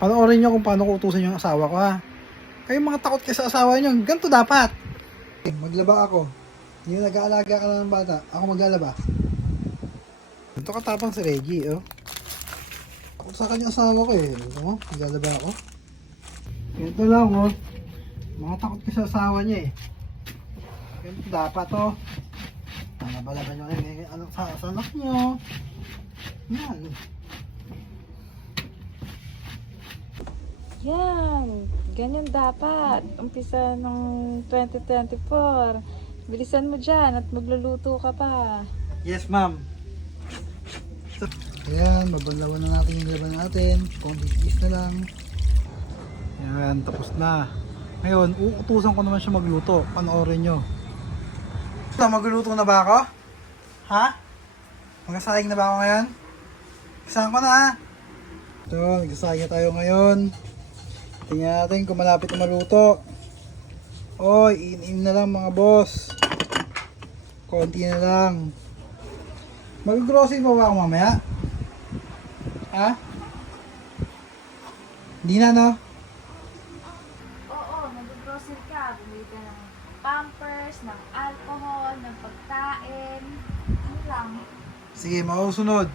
Panoorin nyo kung paano ko utusan yung asawa ko, ha. Kayong mga takot kayo sa asawa nyo, ganito dapat. Maglaba ako. Hindi nag-aalaga ka ng bata, ako maglalaba. Ito katapang si Reggie, oh. Takot sa kanya asawa ko, eh. Ito mo, maglalaba ako. Ito lang, oh. Mga takot kayo sa asawa niya, eh. Ganito dapat, oh. Nalaba-laban nyo rin sa anak nyo. Yan. Yan, ganyan dapat. Umpisa ng 2024. Bilisan mo dyan at magluluto ka pa. Yes, ma'am. Ayan, babanlawan na natin yung laban natin. Konti-tis na lang. Ayan, tapos na. Ngayon, uutusan ko naman siya magluto. Panoorin nyo. Magluluto na ba ako? Ha? Magsasaing na ba ako ngayon? Kasama ko na, ha? Ito, nagsasaing na tayo ngayon. Tingnan natin kung malapit na maluto. Oy, in na lang mga boss. Konti na lang. Mag-grocery pa ba ako mamaya? Ha? Hindi na, no? Oo, mag-grocery ka. Bumili ka ng pampers, ng alcohol, ng pagkain. Ano lang? Sige, mausunod.